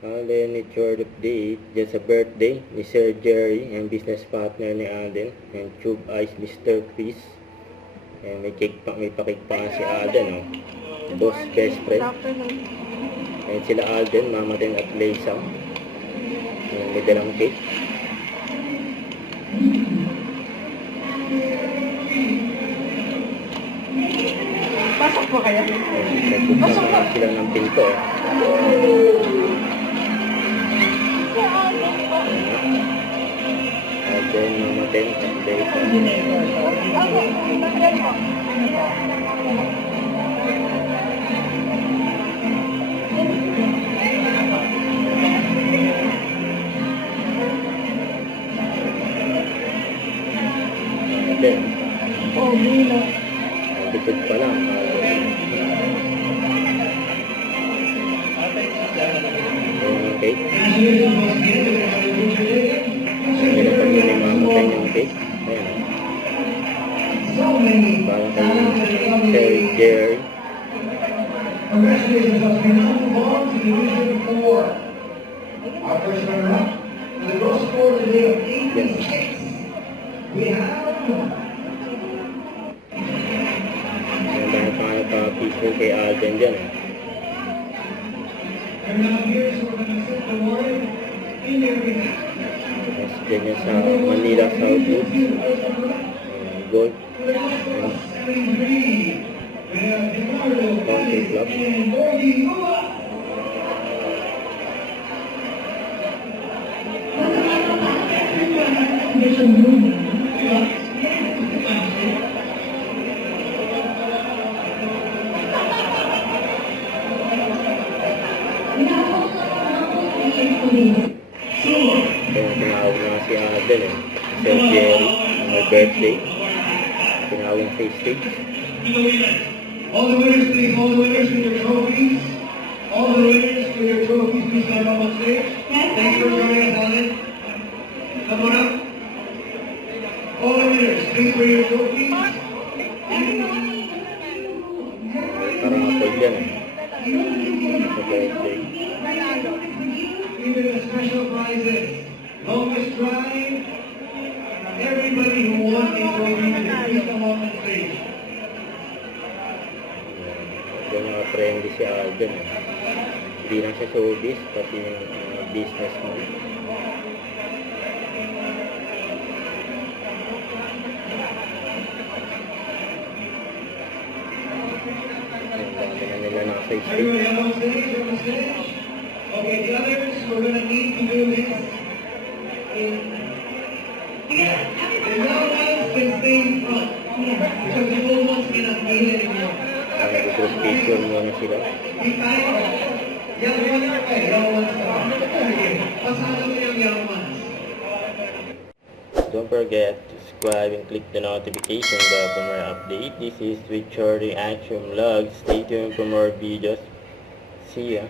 Alden, it's your update. Just a birthday ni Sir Jerry and business partner ni Alden. And Tube Ice Mr. Chris. And may cake pa, may pa-cake pa nga si Alden, oh. Boss best friend. And sila Alden, Mama Ten at Leisa. And may dalang cake. Pasok po kayo? Nagpunta pa sila ng pinto. Alden, Mama Ten at Leisa. Alden. Oh, Milo. Likod pa lang. Okay. Ayan ang pagod ni Mama Ten yung cake. Ayan. Parang kay Sir Jerry. Congratulations, as we now move on to Division 4. Our first runner-up, with a gross score today of 86. We have... Ayan, dahil pa kay Alden dyan, eh. And now here's who we're going to set the award in their behalf. Mas ganyan sa Manila Southwoods. Gold. And 73. We have Ricardo Country Club. and Gordy Nova. Kaya tinawag nga si Alden, eh. Sir Jerry, may birthday. Tinawag sa stage. All the winners, please. All the winners with your trophies. All the winners with your trophies, please come up on stage. Thanks for joining us, Alan. Come on up. All the winners, please bring your trophies. Parang ako dyan, eh. Sa birthday. Even the special prizes. Longest drive. Everybody who won a trophy, please come up on stage. Ganyan ka-friendly si Alden, eh. Hindi lang siya showbiz, pati yung business mo. Ang dami na nila nasa stage. Everybody up on stage, up on stage. Okay, the others, we're going to need to do this in... The young ones can stay in front. Because the old ones cannot be anymore. Nag-group picture muna sila. Be kind. Young ones, okay, young ones. Pasado mo yung young ones. Don't forget to subscribe and click the notification bell for more update. This is with Shorty Action Vlog. Stay tuned for more videos. See ya.